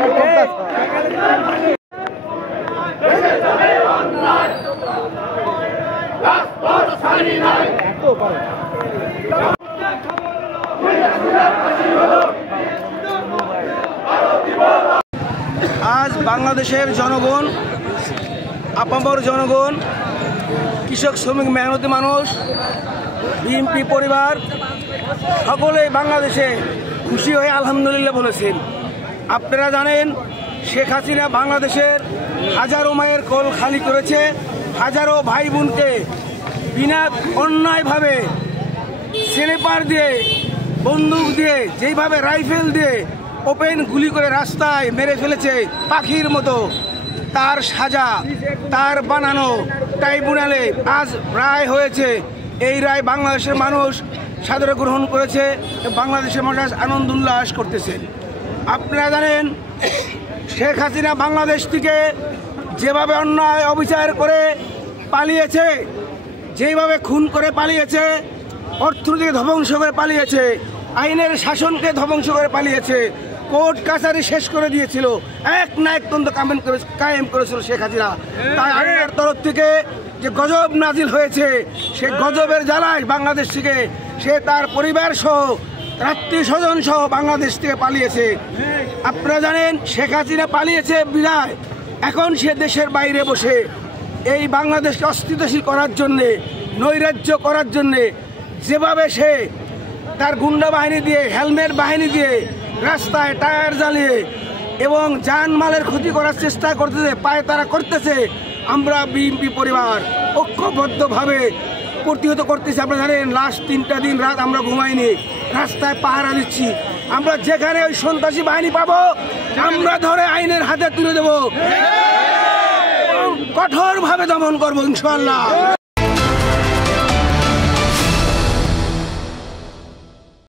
আজ বাংলাদেশের জনগণ, আপামর জনগণ, কৃষক শ্রমিক মেহনতি মানুষ, বিএনপি পরিবার সকলেই বাংলাদেশে খুশি হয়ে আলহামদুলিল্লাহ বলেছেন। আপনারা জানেন শেখ হাসিনা বাংলাদেশের হাজারো মায়ের কোল খালি করেছে, হাজারো ভাই বোনকে বিনা অন্যায়ভাবে স্নাইপার দিয়ে, বন্দুক দিয়ে, যেইভাবে রাইফেল দিয়ে ওপেন গুলি করে রাস্তায় মেরে ফেলেছে পাখির মতো, তার সাজা, তার বানানো ট্রাইব্যুনালে আজ রায় হয়েছে। এই রায় বাংলাদেশের মানুষ সাদরে গ্রহণ করেছে, বাংলাদেশের মানুষ আনন্দ উল্লাস করতেছেন। আপনারা জানেন শেখ হাসিনা বাংলাদেশ থেকে যেভাবে অন্যায় অবিচার করে পালিয়েছে, যেভাবে খুন করে পালিয়েছে, অর্থনীতিকে ধ্বংস করে পালিয়েছে, আইনের শাসনকে ধ্বংস করে পালিয়েছে, কোর্ট কাছারি শেষ করে দিয়েছিল, এক না এক তন্ত্র কায়েম করেছিল শেখ হাসিনা। তাই আইনের তরফ থেকে যে গজব নাজিল হয়েছে, সে গজবের জ্বালায় বাংলাদেশ থেকে সে তার পরিবার সহ, আত্মীয় স্বজন সহ বাংলাদেশ থেকে পালিয়েছে। আপনারা জানেন শেখ হাসিনা পালিয়েছে বিদায় এখন সে দেশের বাইরে বসে এই বাংলাদেশকে অস্থিতিশীল করার জন্যে, নৈরাজ্য করার জন্যে যেভাবে সে তার গুন্ডা বাহিনী দিয়ে, হেলমেট বাহিনী দিয়ে রাস্তায় টায়ার জ্বালিয়ে এবং জানমালের ক্ষতি করার চেষ্টা করতেছে, পায়ে তারা করতেছে, আমরা বিএনপি পরিবার ঐক্যবদ্ধভাবে প্রতিহত করতেছি। আপনারা জানেন লাস্ট 3টা দিন রাত আমরা ঘুমাইনি, রাস্তায় পাহারা দিচ্ছি। আমরা যেখানে ওই সন্ত্রাসী বাহিনী পাবো আমরা ধরে আইনের হাতে তুলে দেবো এবং কঠোরভাবে দমন করবো ইনশাআল্লাহ।